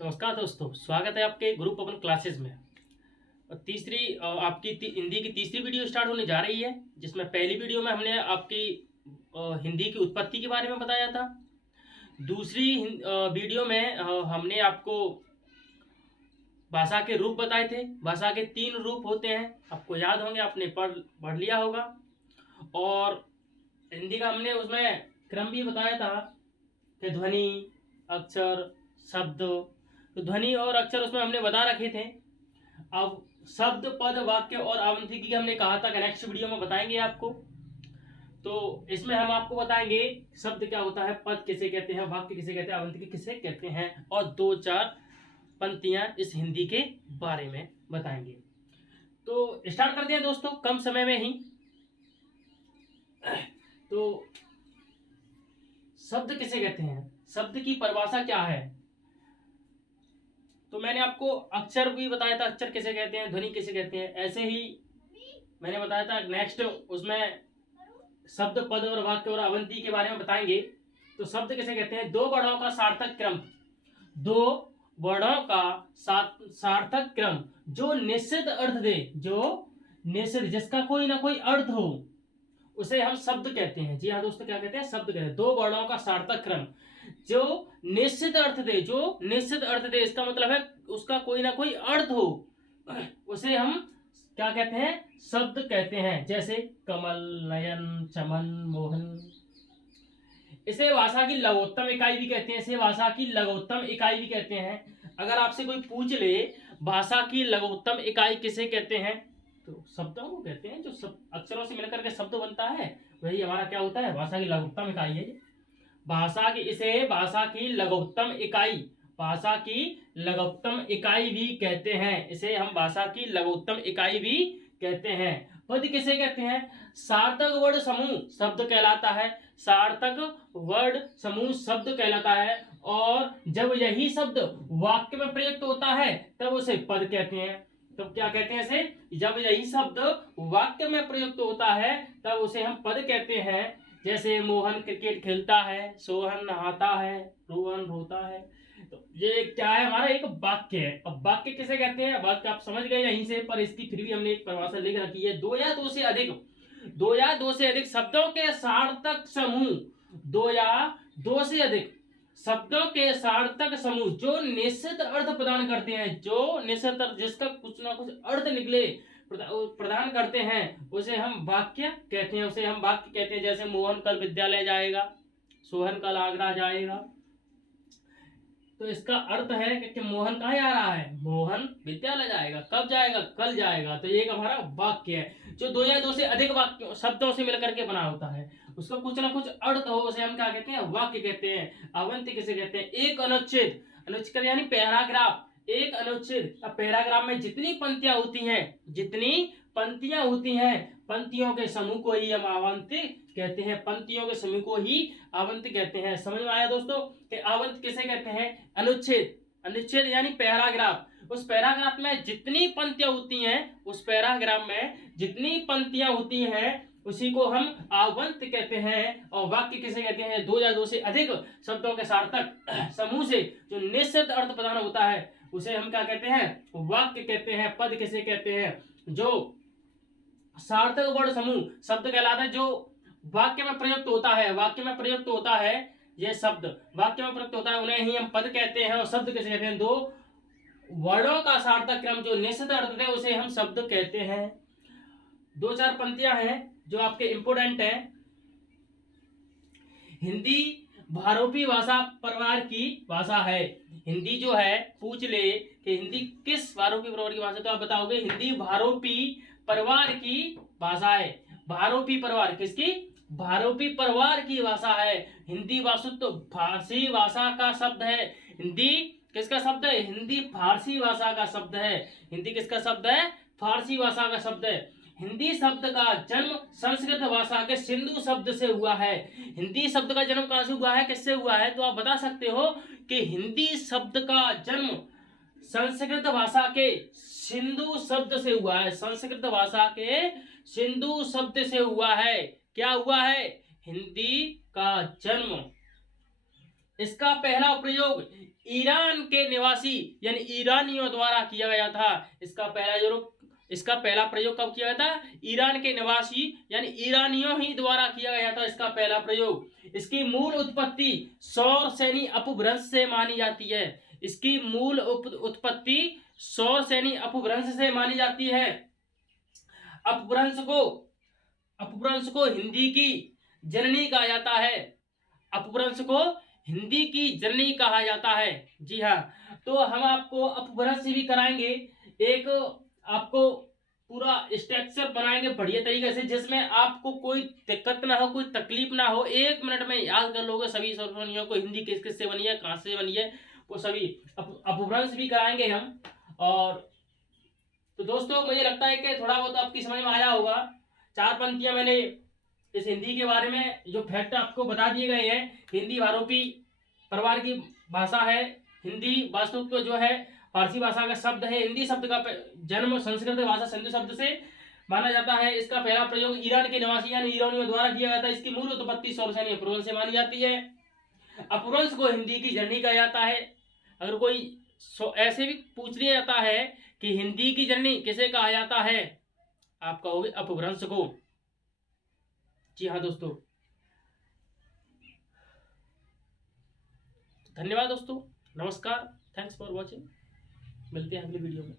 नमस्कार दोस्तों, स्वागत है आपके ग्रुप अपन क्लासेस में। और आपकी हिंदी की तीसरी वीडियो स्टार्ट होने जा रही है, जिसमें पहली वीडियो में हमने आपकी हिंदी की उत्पत्ति के बारे में बताया था। दूसरी वीडियो में हमने आपको भाषा के रूप बताए थे। भाषा के 3 रूप होते हैं, आपको याद होंगे, आपने पढ़ लिया होगा। और हिंदी का हमने उसमें क्रम भी बताया था कि ध्वनि, अक्षर, शब्द। तो ध्वनि और अक्षर उसमें हमने बता रखे थे। अब शब्द, पद, वाक्य और आवंतिकी की हमने कहा था कि नेक्स्ट वीडियो में बताएंगे आपको। तो इसमें हम आपको बताएंगे शब्द क्या होता है, पद किसे कहते हैं, वाक्य किसे कहते हैं, आवंतिकी किसे कहते हैं, और 2-4 पंक्तियां इस हिंदी के बारे में बताएंगे। तो स्टार्ट करते हैं दोस्तों, कम समय में ही। तो शब्द किसे कहते हैं, शब्द की परिभाषा क्या है। तो मैंने आपको अक्षर भी बताया था, अक्षर किसे कहते हैं, ध्वनि किसे कहते हैं। ऐसे ही मैंने बताया था नेक्स्ट उसमें शब्द, पद और वाक्य और आवंती के बारे में बताएंगे। तो शब्द किसे कहते हैं, 2 वर्णों का सार्थक क्रम। 2 वर्णों का सार्थक क्रम जो निश्चित अर्थ दे, जो निश्चित, जिसका कोई ना कोई अर्थ हो, उसे हम शब्द कहते हैं। जी हाँ दोस्तों, क्या कहते हैं, शब्द कहते हैं। 2 वर्णों का सार्थक क्रम जो निश्चित अर्थ दे, जो निश्चित अर्थ दे, इसका मतलब है उसका कोई ना कोई अर्थ हो, उसे हम क्या कहते हैं, शब्द कहते हैं। जैसे कमल, नयन, चमन, मोहन। इसे भाषा की लघुत्तम इकाई भी कहते हैं। इसे भाषा की लघुत्तम इकाई भी कहते हैं। अगर आपसे कोई पूछ ले भाषा की लघुत्तम इकाई किसे कहते हैं, तो शब्दों को कहते हैं। जो सब अक्षरों से मिलकर के शब्द बनता है, वही हमारा क्या होता है, भाषा की लघुत्तम इकाई है। इसे भाषा की लघुत्तम इकाई, भाषा की लघुत्तम इकाई भी कहते हैं। इसे हम भाषा की लघुत्तम इकाई भी कहते हैं। पद किसे कहते हैं, सार्थक वर्ण समूह शब्द कहलाता है। सार्थक वर्ण समूह शब्द कहलाता है। और जब यही शब्द वाक्य में प्रयुक्त होता है, तब उसे पद कहते हैं। तो क्या कहते हैं इसे, जब यही शब्द वाक्य में प्रयुक्त होता है, तब उसे हम पद कहते हैं। जैसे मोहन क्रिकेट खेलता है, सोहन नहाता है, रोहन रोता है। तो ये क्या है, हमारा एक वाक्य है। अब वाक्य किसे कहते हैं, वाक्य आप समझ गए यहीं से, पर इसकी फिर भी हमने एक परिभाषा लिख रखी है। 2 या 2 से अधिक शब्दों के सार्थक समूह, 2 या 2 से अधिक शब्दों के सार्थक समूह जो निश्चित अर्थ प्रदान करते हैं, जो निश्चित अर्थ, जिसका कुछ ना कुछ अर्थ निकले, प्रदान करते हैं, उसे हम वाक्य कहते हैं। उसे हम वाक्य कहते हैं। जैसे मोहन कल विद्यालय जाएगा, सोहन कल आगरा जाएगा। तो इसका अर्थ है कि मोहन कहाँ जा रहा है, मोहन विद्यालय जाएगा। कब जाएगा, कल जाएगा। तो ये एक हमारा वाक्य है। जो 2 या 2 से अधिक वाक्य शब्दों से मिलकर के बना होता है, उसका कुछ ना कुछ अर्थ हो, उसे हम क्या कहते हैं, वाक्य कहते हैं। आवंती किसे कहते हैं, एक अनुच्छेद, अनुच्छेद यानी पैराग्राफ। एक अनुच्छेद, अब पैराग्राफ में जितनी पंक्तियां होती हैं, जितनी पंक्तियां होती हैं, पंक्तियों के समूह को ही हम आवंती कहते हैं। पंक्तियों के समूह को ही आवंती कहते हैं। समझ में आया दोस्तों कि आवंत किसे कहते हैं, अनुच्छेद। अनुच्छेद यानी पैराग्राफ। उस पैराग्राफ में जितनी पंक्तियां होती हैं, उस पैराग्राफ में जितनी पंक्तियां होती हैं, उसी को हम आवंत कहते हैं। और वाक्य किसे कहते हैं, 2 या 2 से अधिक शब्दों के सार्थक समूह से जो निश्चित अर्थ प्रदान होता है, उसे हम क्या कहते हैं, वाक्य कहते हैं। पद किसे कहते हैं, जो सार्थक वर्ण समूह शब्द कहलाता है, जो वाक्य में प्रयुक्त होता है। वाक्य में प्रयुक्त होता है, यह शब्द वाक्य में प्रयुक्त होता है, उन्हें ही हम पद कहते हैं। और शब्द किसे कहते हैं, 2 वर्णों का सार्थक क्रम जो निश्चित अर्थ है, उसे हम शब्द कहते हैं। 2-4 पंक्तियां हैं जो आपके इंपोर्टेंट है। हिंदी भारोपी भाषा परिवार की भाषा है। हिंदी जो है, पूछ ले कि हिंदी किस भारोपी परिवार की भाषा, तो आप बताओगे हिंदी भारोपी परिवार की भाषा है। भारोपी परिवार किसकी, भारोपी परिवार की भाषा है। हिंदी तो फारसी भाषा का शब्द है। हिंदी किसका शब्द है, हिंदी फारसी भाषा का शब्द है। हिंदी किसका शब्द है, फारसी भाषा का शब्द है। हिंदी शब्द का जन्म संस्कृत भाषा के सिंधु शब्द से हुआ है। हिंदी शब्द का जन्म कहां से हुआ है, किससे हुआ है, तो आप बता सकते हो कि हिंदी शब्द का जन्म संस्कृत भाषा के सिंधु शब्द से हुआ है। संस्कृत भाषा के सिंधु शब्द से हुआ है। क्या हुआ है, हिंदी का जन्म। इसका पहला प्रयोग ईरान के निवासी यानी ईरानियों द्वारा किया गया था। इसका पहला प्रयोग कब किया गया था? ईरान के निवासी यानी ईरानियों ही द्वारा किया गया था इसका पहला प्रयोग। इसकी मूल उत्पत्ति सौर श्रेणी अपभ्रंश से मानी जाती है। इसकी मूल उत्पत्ति सौर श्रेणी अपभ्रंश से मानी जाती है। अपभ्रंश को हिंदी की जननी कहा जाता है। अपभ्रंश को हिंदी की जननी कहा जाता है। जी हाँ, तो हम आपको अपभ्रंश भी कराएंगे, एक आपको पूरा स्ट्रक्चर बनाएंगे बढ़िया तरीके से, जिसमें आपको कोई दिक्कत ना हो, कोई तकलीफ ना हो। 1 मिनट में याद कर लोगे सभी स्वरध्वनियों को, हिंदी किस किस से बनी है, कहाँ से बनी है, वो सभी अपभ्रंश भी कराएंगे हम। और तो दोस्तों मुझे लगता है कि थोड़ा बहुत आपकी समझ में आया होगा। 4 पंक्तियां मैंने इस हिंदी के बारे में जो फैक्ट आपको बता दिए गए हैं। हिंदी आरोपी परिवार की भाषा है। हिंदी वास्तविक तो जो है फारसी भाषा का शब्द है। हिंदी शब्द का जन्म संस्कृत भाषा सिंधु शब्द से माना जाता है। इसका पहला प्रयोग ईरान के निवासी यानी ईरानियों द्वारा किया गया था। इसकी मूल उत्पत्ति सौर श्रेणी अपभ्रंश से मानी जाती है। अपभ्रंश को हिंदी की जननी कहा जाता है। अगर कोई ऐसे भी पूछ लिया जाता है कि हिंदी की जननी किसे कहा जाता है, आप कहोगे अपभ्रंश को। जी हाँ दोस्तों, धन्यवाद दोस्तों, नमस्कार, थैंक्स फॉर वॉचिंग। मिलते हैं अगली वीडियो में।